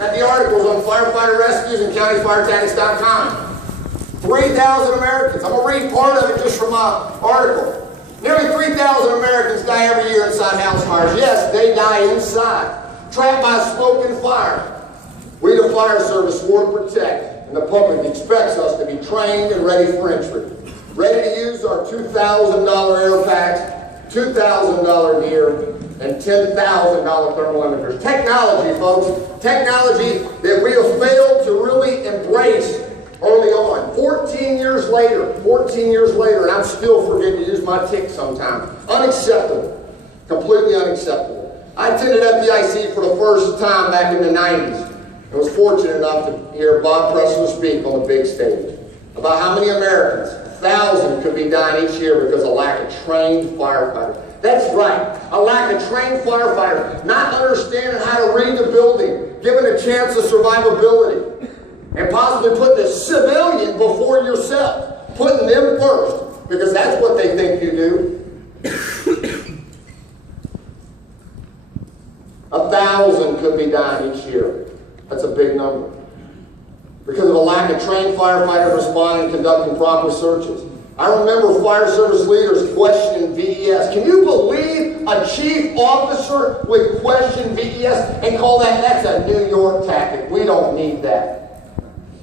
at the articles on firefighter rescues and countyfiretactics.com. 3,000 Americans. I'm going to read part of it just from my article. Nearly 3,000 Americans die every year inside house fires. Yes, they die inside, trapped by smoke and fire. We, the fire service, swore to protect, and the public expects us to be trained and ready for entry. Ready to use our $2,000 air packs, $2,000 gear, and $10,000 thermal imagers. Technology, folks. Technology that we have failed to really embrace early on. 14 years later, and I'm still forgetting to use my tick sometimes. Unacceptable. Completely unacceptable. I attended FDIC for the first time back in the 90s and was fortunate enough to hear Bob Preston speak on the big stage about how many Americans, 1,000, could be dying each year because of lack of trained firefighters. That's right, a lack of trained firefighters, not understanding how to read the building, given a chance of survivability, and possibly put the civilian before yourself, putting them first, because that's what they think you do. 1,000 could be dying each year. That's a big number. Because of a lack of trained firefighters responding and conducting proper searches. I remember fire service leaders questioning VES. Can you believe a chief officer would question VES and call that's a New York tactic? We don't need that.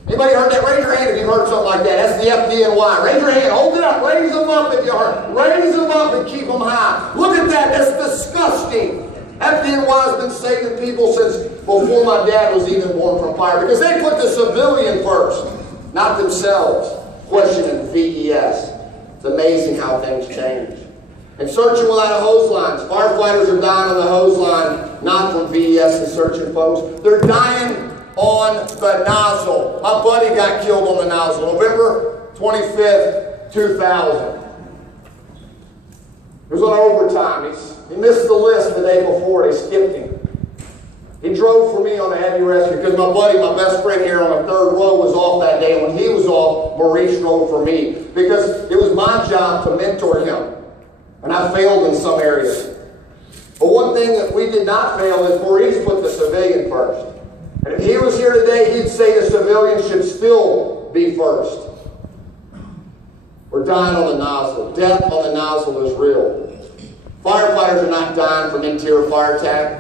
Anybody heard that? Raise your hand if you heard something like that. That's the FDNY. Raise your hand. Hold it up. Raise them up if you heard. Raise them up and keep them high. Look at that. That's disgusting. FDNY has been saving people since before my dad was even born from fire because they put the civilian first, not themselves, questioning VES. It's amazing how things change. And searching without a hose lines. Firefighters are dying on the hose line, not from VES and searching folks. They're dying on the nozzle. My buddy got killed on the nozzle, November 25th, 2000. He was on overtime. He missed the list the day before. They skipped him. He drove for me on a heavy rescue because my buddy, my best friend here on the third row, was off that day. And when he was off, Maurice drove for me because it was my job to mentor him. And I failed in some areas. But one thing that we did not fail is Maurice put the civilian first. And if he was here today, he'd say the civilian should still be first. We're dying on the nozzle. Death on the nozzle is real. Firefighters are not dying from interior fire attack.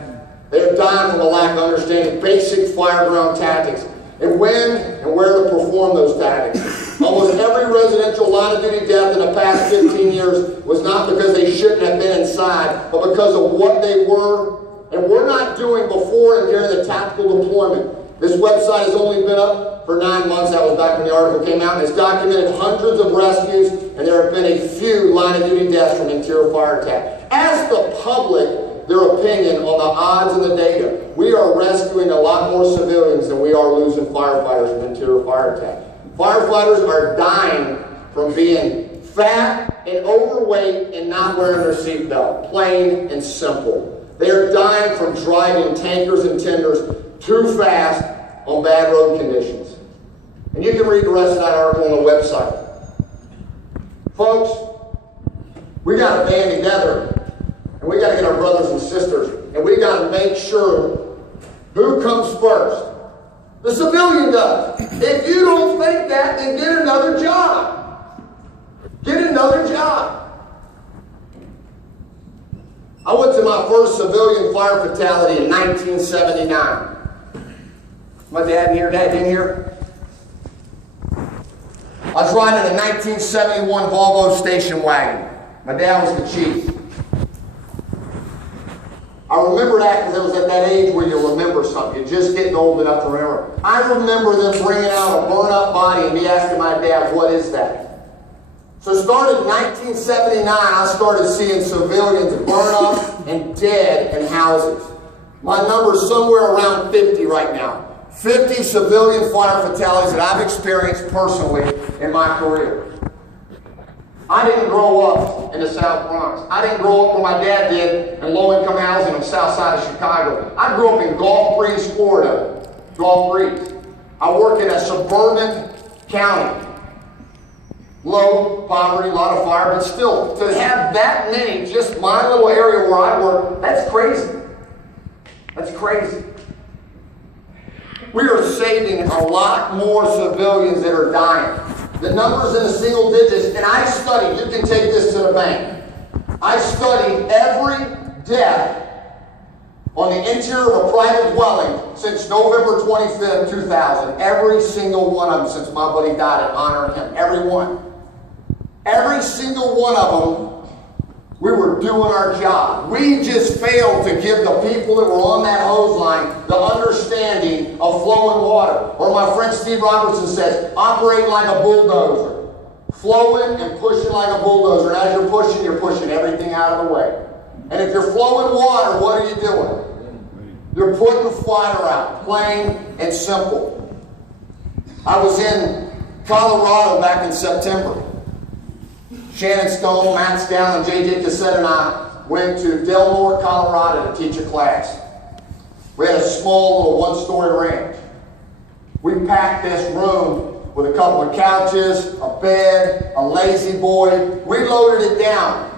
They are dying from a lack of understanding basic fireground tactics and when and where to perform those tactics. Almost every residential line of duty death in the past 15 years was not because they shouldn't have been inside, but because of what they were and were not doing before and during the tactical deployment. This website has only been up for 9 months. That was back when the article came out. And it's documented hundreds of rescues, and there have been a few line of duty deaths from interior fire attack. Ask the public their opinion on the odds and the data. We are rescuing a lot more civilians than we are losing firefighters from interior fire attack. Firefighters are dying from being fat and overweight and not wearing their seatbelt. Plain and simple. They are dying from driving tankers and tenders too fast on bad road conditions. And you can read the rest of that article on the website. Folks, we got to band together. And we got to get our brothers and sisters, and we got to make sure who comes first. The civilian does. If you don't think that, then get another job. Get another job. I went to my first civilian fire fatality in 1979. My dad in here? Dad in here? I was riding in a 1971 Volvo station wagon. My dad was the chief. I remember that because it was at that age where you remember something. You're just getting old enough to remember. I remember them bringing out a burn-up body and me asking my dad, what is that? So started in 1979, I started seeing civilians burn up and dead in houses. My number's somewhere around 50 right now. 50 civilian fire fatalities that I've experienced personally in my career. I didn't grow up in the South Bronx. I didn't grow up where my dad did in low-income housing on the south side of Chicago. I grew up in Gulf Breeze, Florida. Gulf Breeze. I worked in a suburban county. Low poverty, a lot of fire, but still, to have that many, just my little area where I work, that's crazy. That's crazy. We are saving a lot more civilians that are dying. The numbers in the single digits, and I studied, you can take this to the bank. I studied every death on the interior of a private dwelling since November 25th, 2000. Every single one of them since my buddy died, and honoring him. Every one. Every single one of them, we were doing our job. We just failed to give the people that were on that hose line the understanding of flowing water. Or my friend Steve Robertson says, operate like a bulldozer. Flowing and pushing like a bulldozer. And as you're pushing everything out of the way. And if you're flowing water, what are you doing? You're putting fire out, plain and simple. I was in Colorado back in September. Shannon Stone, Matt Scown, and J.J. Cassette and I went to Del Norte, Colorado to teach a class. We had a small little one-story ranch. We packed this room with a couple of couches, a bed, a lazy boy. We loaded it down.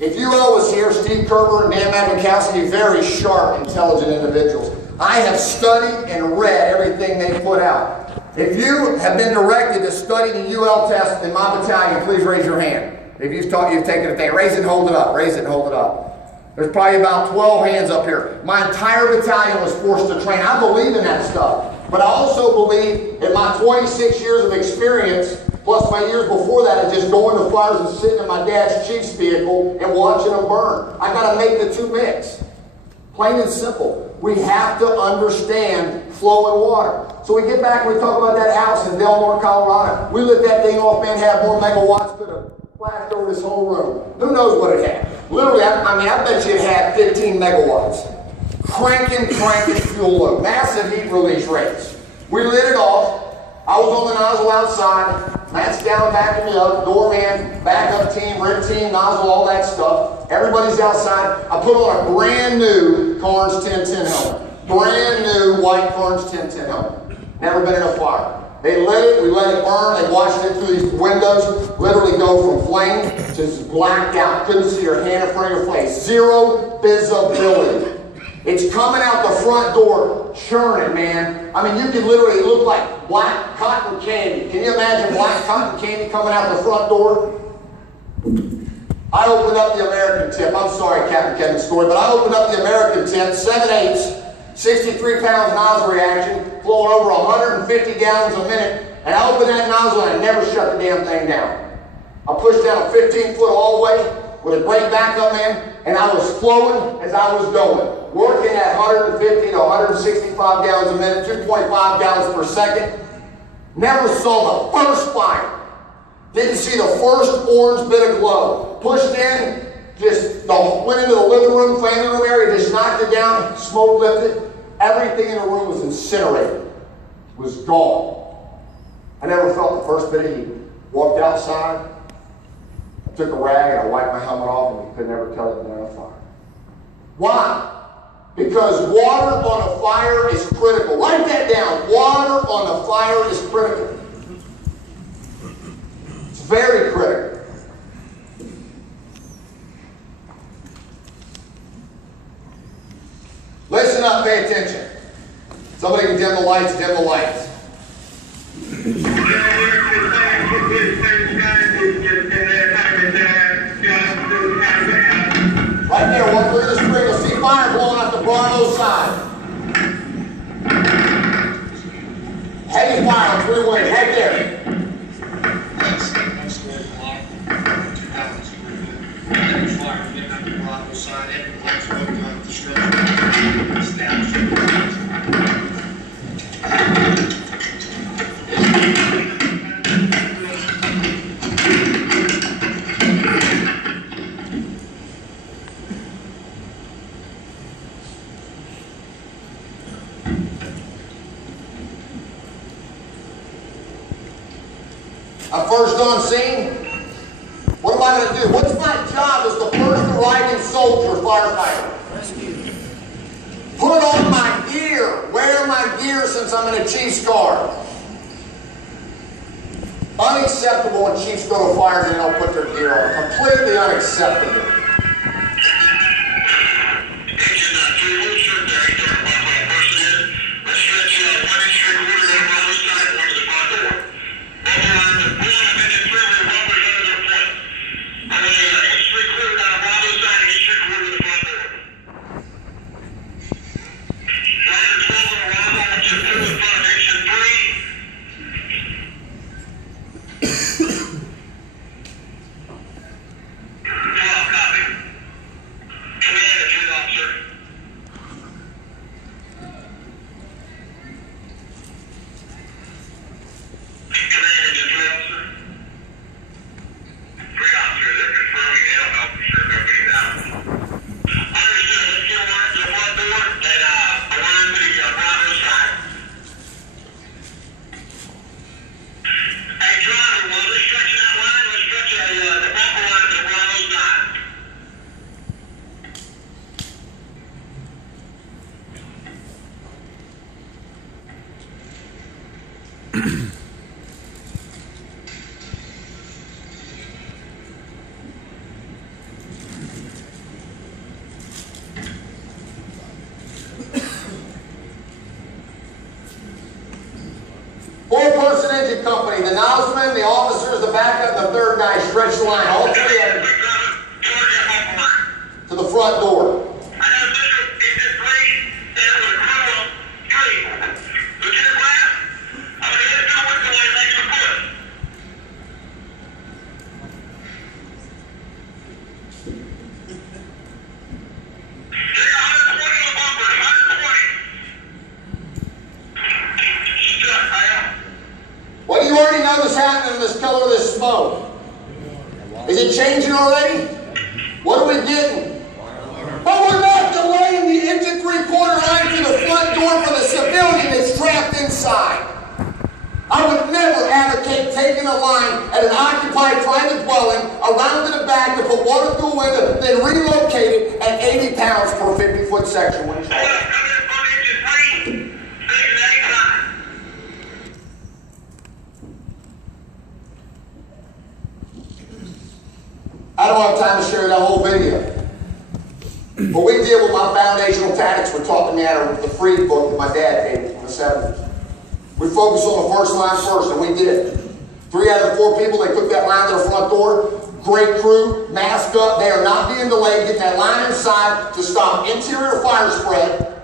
If you all was here, Steve Kerber and Dan Madwikowski, very sharp, intelligent individuals. I have studied and read everything they put out. If you have been directed to study the UL test in my battalion, please raise your hand. If you've taken a thing, raise it and hold it up. Raise it and hold it up. There's probably about 12 hands up here. My entire battalion was forced to train. I believe in that stuff. But I also believe in my 26 years of experience, plus my years before that of just going to fires and sitting in my dad's Chiefs vehicle and watching them burn. I got to make the two mix. Plain and simple. We have to understand flowing water. So we get back and we talk about that house in Del Norte, Colorado. We lit that thing off, man, had more megawatts could have flashed over this whole room. Who knows what it had? Literally, I bet you it had 15 megawatts. Cranking fuel load. Massive heat release rates. We lit it off. I was on the nozzle outside. Matt's down backing me up. Doorman, backup team, rig team, nozzle, all that stuff. Everybody's outside. I put on a brand new Carnes 1010 helmet. Brand new white Carnes 1010 helmet. Never been in a fire. They lit it, we let it burn, they watched it through these windows, literally go from flame to just blacked out. Couldn't see your hand in front of your face. Zero visibility. It's coming out the front door, churning, man. I mean, you can literally look like black cotton candy. Can you imagine black cotton candy coming out the front door? I opened up the American tip. I'm sorry, Captain Kevin's story, but I opened up the American tip, 7/8, 63 pounds nozzle reaction, flowing over 150 gallons a minute, and I opened that nozzle and I never shut the damn thing down. I pushed down a 15-foot hallway with a great backup man, and I was flowing as I was going, working at 150 to 165 gallons a minute, 2.5 gallons per second. Never saw the first fire. Didn't see the first orange bit of glow. Pushed in, just went into the living room, family room area, just knocked it down, smoke lifted. Everything in the room was incinerated, was gone. I never felt the first bit of heat. Walked outside, I took a rag and I wiped my helmet off, and you could never tell it had been on fire. Why? Because water on a fire is critical. Write that down. Water on a fire is critical. It's very critical. Listen up, pay attention. Somebody can dim the lights, dim the lights. Right there, walk through the spring, you'll see fire blowing up the Bravo side. Heavy fire on 3 ways, right there. I'm first on scene. What am I going to do? What's my job as the first arriving soldier firefighter? Rescue. Put on my gear. Wear my gear since I'm in a Chiefs car. Unacceptable when Chiefs go to fires and they don't put their gear on. Completely unacceptable. me. The nozzleman, the officers, the backup, and the third guy stretch the line. All three of them to the front door. What do you already know is happening in this color of this smoke? Is it changing already? What are we getting? But we're not delaying the inch three-quarter line to the front door for the civilian that's trapped inside. I would never advocate taking a line at an occupied private dwelling around to the back to put water through a window, then relocate it at 80 pounds per 50-foot section. When you I don't have time to share that whole video. But we deal with my foundational tactics were taught to me out of the Freed book that my dad gave me from the 70s. We focused on the first line first, and we did. 3 out of the 4 people, they took that line to the front door. Great crew, mask up. They are not being delayed. Get that line inside to stop interior fire spread.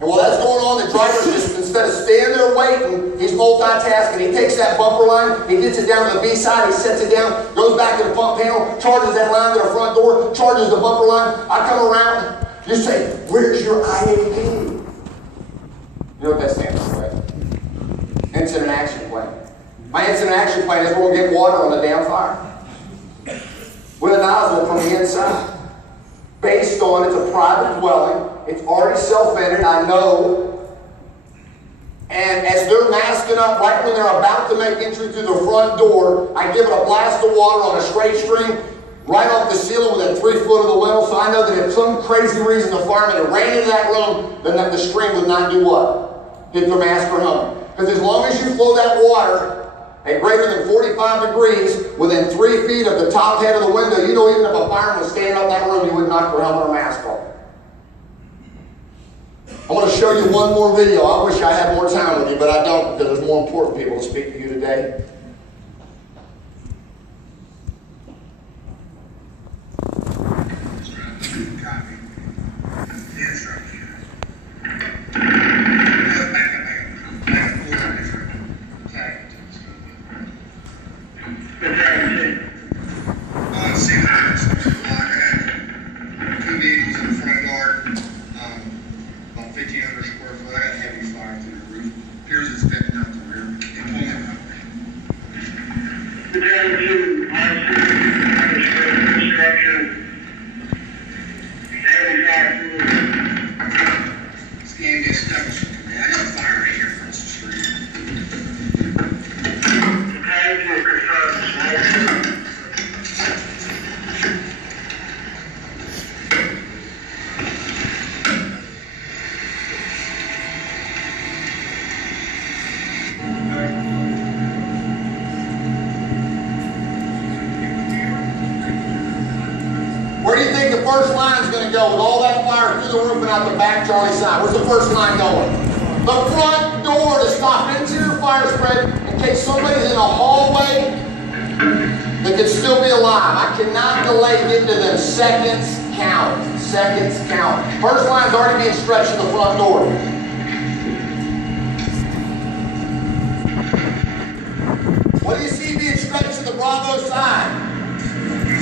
And while that's going on, the driver's just, instead of standing there waiting, he's multitasking. He takes that bumper line, he gets it down to the B side, he sets it down, goes back to the pump panel, charges that line to the front door, charges the bumper line. I come around, you say, "Where's your IAP?" You know what that stands for, right? Incident Action Plan. My incident action plan is we're going to get water on the damn fire with a nozzle from the inside. Based on it's a private dwelling, it's already self-vented, I know. And as they're masking up right when they're about to make entry through the front door, I give it a blast of water on a straight stream right off the ceiling within 3 foot of the lintel, so I know that if some crazy reason the fireman had ran into that room, then the stream would not do what? Hit their mask or home. Because as long as you flow that water at greater than 45 degrees within 3 feet of the top head of the window, you know even if a fireman was standing up in that room, you wouldn't knock their helmet or mask off. I want to show you one more video. I wish I had more time with you, but I don't, because there's more important people to speak to you today. Where do you think the first line's going to go with all that fire through the roof and out the back Charlie side? Where's the first line going? The front door to stop interior fire spread in case somebody's in a hallway that could still be alive. I cannot delay getting to them. Seconds count. Seconds count. First line's already being stretched to the front door. What do you see being stretched to the Bravo side?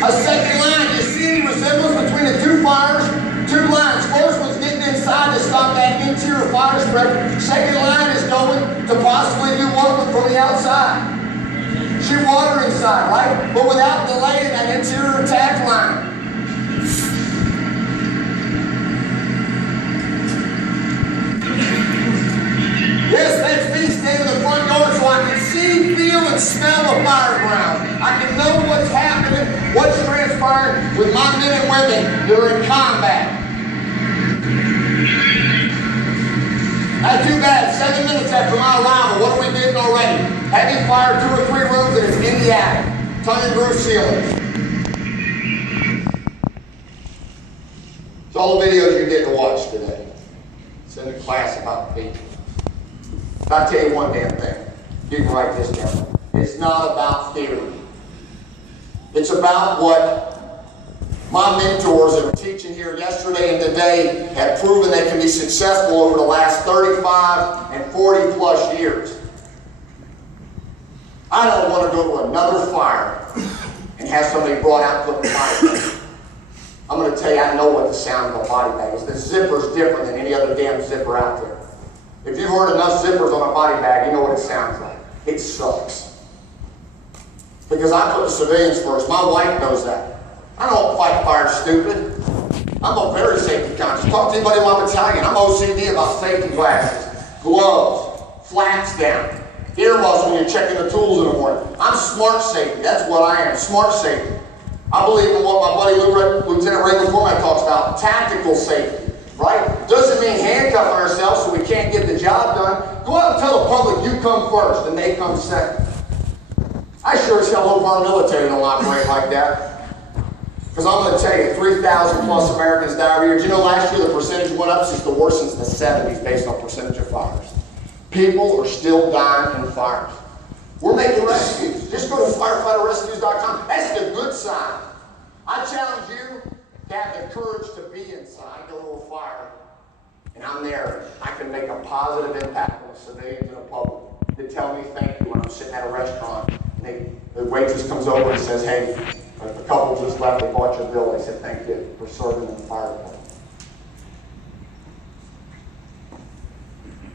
A second line. You see any resemblance between the 2 fires? 2 lines. First one's getting inside to stop that interior fire spread. Second line is going to possibly do what from the outside? Shoot water inside, right? But without delaying that interior attack line. Yes, that's me standing in the front door so I can see, feel, and smell the fire ground. I can know what's happening, what's transpiring with my men and women that are in combat. That's too bad. 7 minutes after my arrival, what are we getting already? Heavy fire, 2 or 3 rooms, and it's in the attic. Tongue and groove ceilings. It's all the videos you get to watch today. It's in the class about people. I'll tell you one damn thing. You can write this down. It's not about theory. It's about what my mentors that were teaching here yesterday and today have proven they can be successful over the last 35 and 40 plus years. I don't want to go to another fire and have somebody brought out and put in the body bag. I'm going to tell you, I know what the sound of a body bag is. The zipper's different than any other damn zipper out there. If you've heard enough zippers on a body bag, you know what it sounds like. It sucks. Because I put the civilians first. My wife knows that. I don't fight fire stupid. I'm a very safety conscious. Talk to anybody in my battalion. I'm OCD about safety glasses, gloves, flaps down, earmuffs when you're checking the tools in the morning. I'm smart safety. That's what I am, smart safety. I believe in what my buddy Lieutenant Ray McCormack talks about, tactical safety, right? Doesn't mean handcuffing ourselves so we can't get the job done. Go out and tell the public you come first and they come second. I sure as hell hope our military don't operate like that. Because I'm going to tell you, 3,000 plus Americans die every year. Do you know last year the percentage went up? It's the worst since the 70s based on percentage of fires. People are still dying in fires. We're making rescues. Just go to firefighterrescues.com. That's the good side. I challenge you to have the courage to be inside, go to a fire, and I'm there. I can make a positive impact on the civilians and the public. They tell me thank you when I'm sitting at a restaurant, and the waitress comes over and says, hey, the couple just left, they bought your bill. They said thank you for serving in the fire department.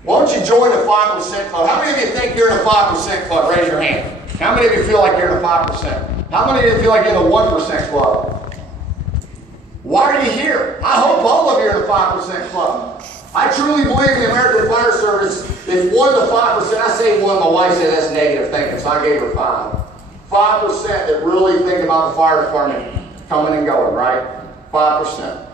Why don't you join the 5% club? How many of you think you're in the 5% club? Raise your hand. How many of you feel like you're in the 5%? How many of you feel like you're in the 1% club? Why are you here? I hope all of you are in the 5% club. I truly believe the American Fire Service is 1 to 5%. I say 1, my wife said that's negative thinking, so I gave her 5. 5% that really think about the fire department coming and going, right? 5%.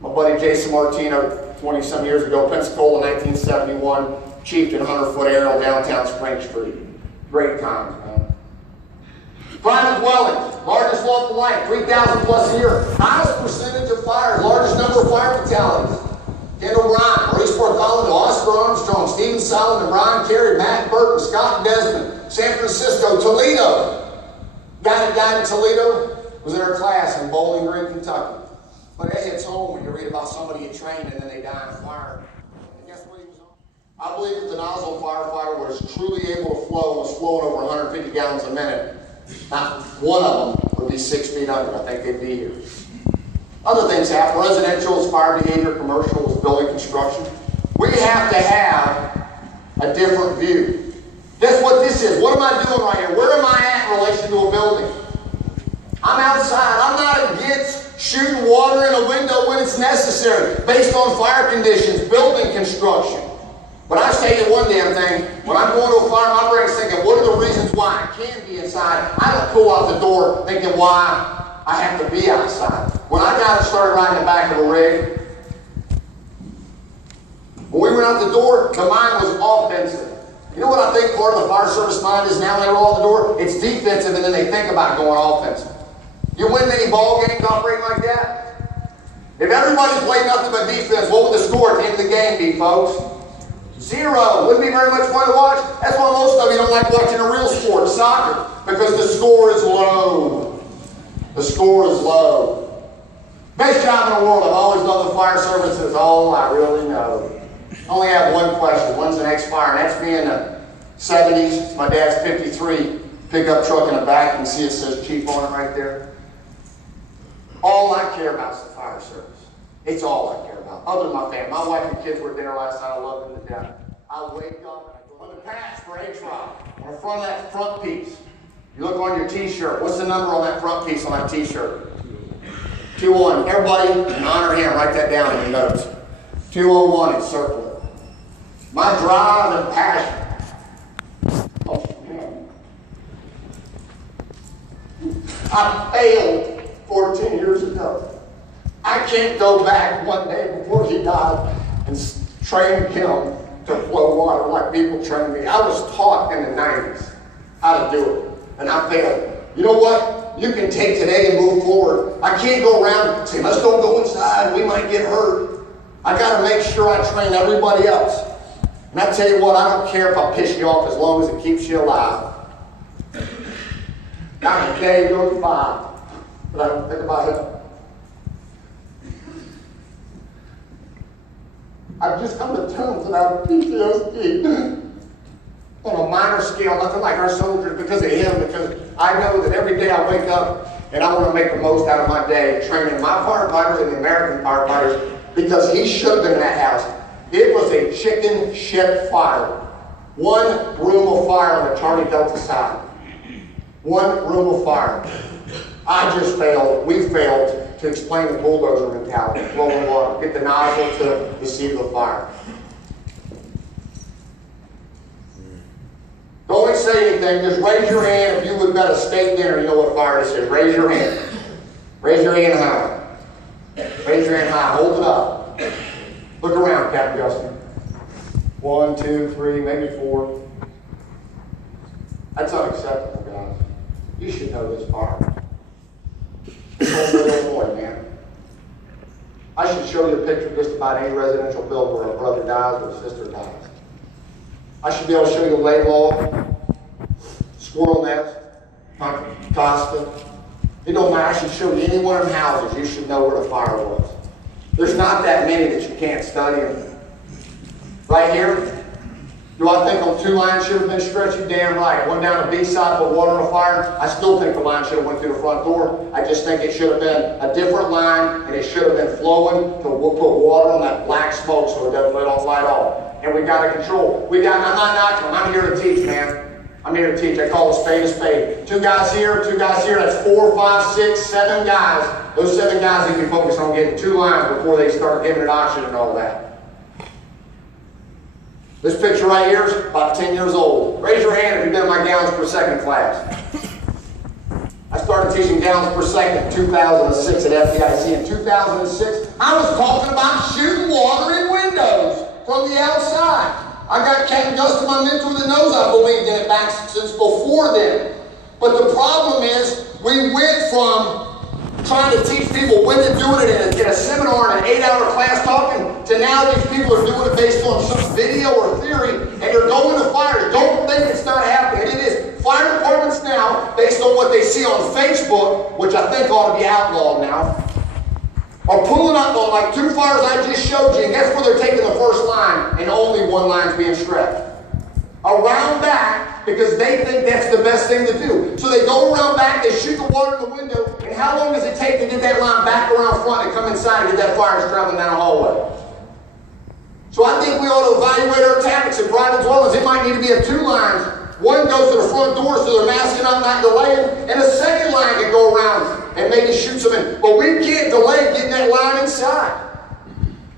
My buddy Jason Martino, 20-some years ago, Pensacola, 1971, chiefed in 100-foot aerial downtown Spring Street. Great times, man. Private dwellings, largest lawful life, 3,000 plus a year. Highest percentage of fires, largest number of fire fatalities. Kendall Bryan, Maurice Bartholomew, Oscar Armstrong, Stephen Solomon, Brian Carey, Matt Burton, Scott Desmond, San Francisco, Toledo. Guy that died in Toledo was in our class in Bowling Green, Kentucky. But it hits home when you read about somebody you trained and then they die in a fire. And guess what he was on? I believe that the nozzle firefighter was truly able to flow and was flowing over 150 gallons a minute. Not one of them would be 6 feet under. I think they'd be here. Other things happen. Residential is fire behavior, commercial is building construction. We have to have a different view. That's what this is. What am I doing right here? Where am I at in relation to a building? I'm outside. I'm not against shooting water in a window when it's necessary, based on fire conditions, building construction. But I tell you one damn thing, when I'm going to a fire, my brain's thinking, what are the reasons why I can be inside? I don't pull out the door thinking why I have to be outside. When I got and started riding the back of a rig, when we went out the door, the mind was offensive. You know what I think part of the fire service mind is now when they roll out the door? It's defensive and then they think about going offensive. You win any ball games operating like that? If everybody played nothing but defense, what would the score at the end of the game be, folks? 0. Wouldn't be very much fun to watch. That's why most of you don't like watching a real sport, soccer, because the score is low. The score is low. Best job in the world. I've always loved the fire service. It's all I really know. I only have one question. When's the next fire? And that's me in the 70s. My dad's 53. Pickup truck in the back. You can see it says Chief on it right there. All I care about is the fire service. It's all I care about, other than my family. My wife and kids were at dinner last night. I love them to death. I wake up and I go on the patch for HROC on the front of that front piece. You look on your T-shirt. What's the number on that front piece on that T-shirt? 201. Everybody, in honor of him, write that down in your notes. 201 and circle it. My drive and passion. Oh, man. I failed 14 years ago. I can't go back one day before he died and train him to flow water like people trained me. I was taught in the 90s how to do it, and I failed. You know what? You can take today and move forward. I can't go around and say, let's don't go inside, we might get hurt. I got to make sure I train everybody else. And I tell you what, I don't care if I piss you off as long as it keeps you alive. Now, day goes by, but I don't think about it. I've just come to terms that I have PTSD on a minor scale, nothing like our soldiers, because of him, because I know that every day I wake up and I want to make the most out of my day, training my firefighters and the American firefighters, because he should have been in that house. It was a chicken shit fire. One room of fire on the Charlie Delta side. One room of fire. I just failed, we failed to explain the bulldozer mentality, flowing water, get the nozzle to the seat of the fire. Don't say anything, just raise your hand if you would bet a steak dinner, you know what fire this is. Raise your hand. Raise your hand high. Raise your hand high, hold it up. Look around, Captain Justin. 1, 2, 3, maybe 4. That's unacceptable, guys. You should know this fire. It's over Illinois, man. I should show you a picture of just about any residential building where a brother dies or a sister dies. I should be able to show you the lay log, squirrel nest, Costa. It don't matter. I should show you any one of them houses. You should know where the fire was. There's not that many that you can't study them. Right here, do I think on 2 lines should have been stretched? You damn right. One down the B side, put water on the fire. I still think the line should have went through the front door. I just think it should have been a different line, and it should have been flowing to put water on that black smoke so it doesn't light off. And we got to control. I'm not knocking. I'm here to teach, man. I'm here to teach. I call a spade a spade. 2 guys here, 2 guys here. That's 4, 5, 6, 7 guys. Those 7 guys need to focus on getting 2 lines before they start giving it oxygen and all that. This picture right here is about 10 years old. Raise your hand if you've been in my gallons per second class. I started teaching gallons per second in 2006 at FDIC. In 2006, I was talking about shooting water in windows from the outside. I got Captain Justin, my mentor, that knows I believed in it back since before then. But the problem is, we went from trying to teach people when to do it in a seminar in an 8-hour class talking, to now these people are doing it based on some video or theory, and they're going to fires. Don't think it's not happening. It is. Fire departments now, based on what they see on Facebook, which I think ought to be outlawed now, are pulling up on like 2 fires I just showed you, and guess where they're taking the first line, and only 1 line's being stretched. Around back, because they think that's the best thing to do. So they go around back, they shoot the water in the window, and how long does it take to get that line back around front and come inside and get that fire traveling down the hallway? So I think we ought to evaluate our tactics in private dwellings. It might need to be a 2 lines. One goes to the front door so they're masking up, not delaying, and a second line can go around and maybe shoot some in. But we can't delay getting that line inside.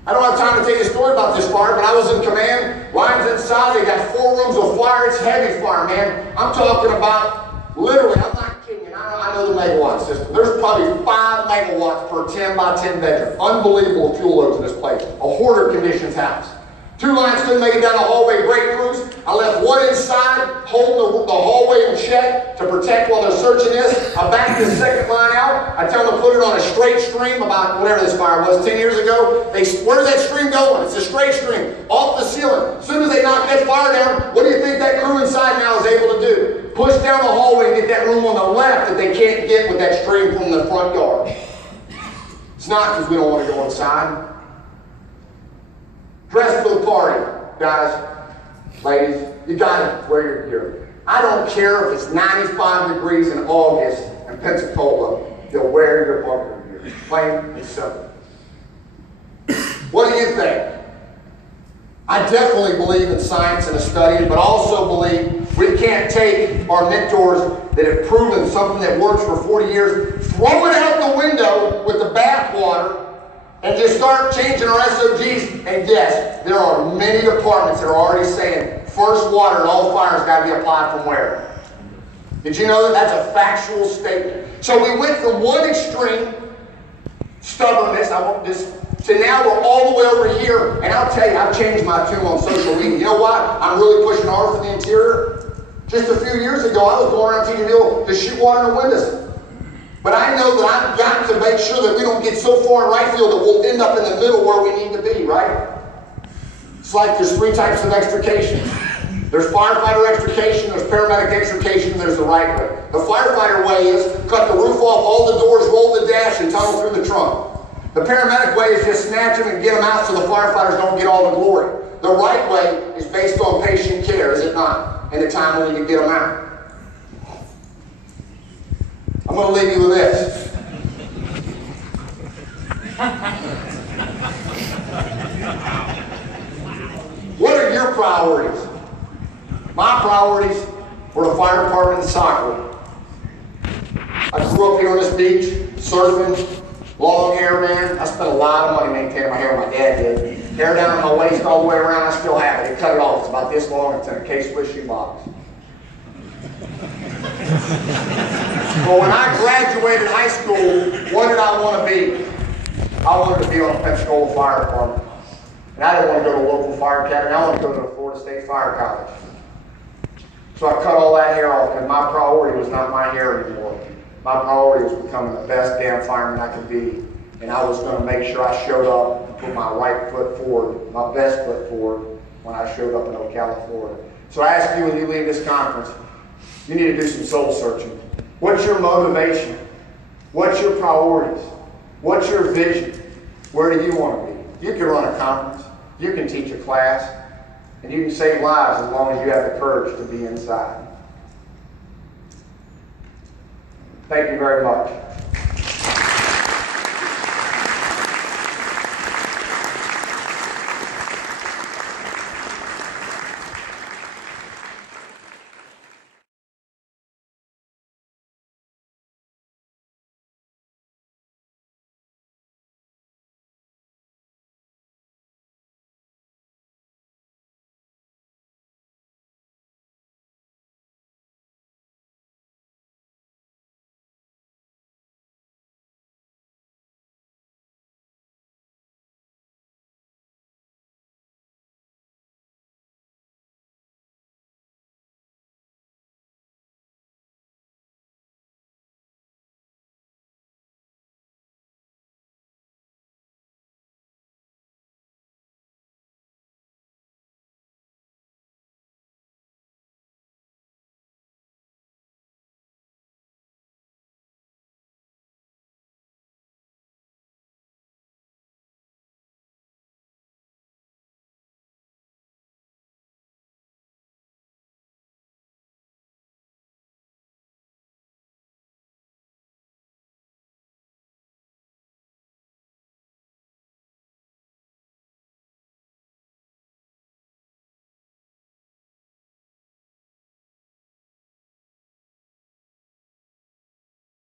I don't have time to tell you a story about this fire, but I was in command. Lines inside, they got 4 rooms of fire. It's heavy fire, man. I'm talking about, literally, I'm not kidding you. I know the megawatt system. There's probably 5 megawatts per 10 by 10 bedroom. Unbelievable fuel loads in this place. A hoarder conditions house. 2 lines couldn't make it down the hallway, great crews. I left 1 inside, holding the hallway in check to protect while they're searching this. I backed the second line out. I tell them to put it on a straight stream about whatever this fire was, 10 years ago. Where's that stream going? It's a straight stream, off the ceiling. As soon as they knock that fire down, what do you think that crew inside now is able to do? Push down the hallway and get that room on the left that they can't get with that stream from the front yard. It's not because we don't want to go inside. Dress for the party, guys, ladies. You got to wear your gear. I don't care if it's 95 degrees in August in Pensacola. You'll wear your bunker gear. Plain and simple. What do you think? I definitely believe in science and studying, but also believe we can't take our mentors that have proven something that works for 40 years, throw it out the window with the bathwater, and just start changing our SOGs. And yes, there are many departments that are already saying first water in all fires got to be applied from where? Did you know that that's a factual statement? So we went from one extreme, stubbornness, to now we're all the way over here. And I'll tell you, I've changed my tune on social media. You know what? I'm really pushing hard for the interior. Just a few years ago, I was going around teaching people to shoot water in the windows. But I know that I've got to make sure that we don't get so far in right field that we'll end up in the middle where we need to be, right? It's like there's 3 types of extrication. There's firefighter extrication, there's paramedic extrication, and there's the right way. The firefighter way is cut the roof off all the doors, roll the dash, and tunnel through the trunk. The paramedic way is just snatch them and get them out so the firefighters don't get all the glory. The right way is based on patient care, is it not? And the time when you can get them out. I'm going to leave you with this. What are your priorities? My priorities were the fire department and soccer. I grew up here on this beach, surfing, long hair, man. I spent a lot of money maintaining my hair, my dad did. Hair down on my waist all the way around, I still have it. They cut it off, it's about this long, it's in a K-Swiss shoebox. But when I graduated high school, what did I want to be? I wanted to be on the Pensacola Fire Department. And I didn't want to go to a local fire academy, I wanted to go to the Florida State Fire College. So I cut all that hair off because my priority was not my hair anymore. My priority was becoming the best damn fireman I could be. And I was going to make sure I showed up and put my right foot forward, my best foot forward, when I showed up in Ocala, Florida. So I ask you when you leave this conference, you need to do some soul searching. What's your motivation? What's your priorities? What's your vision? Where do you want to be? You can run a conference. You can teach a class. And you can save lives as long as you have the courage to be inside. Thank you very much.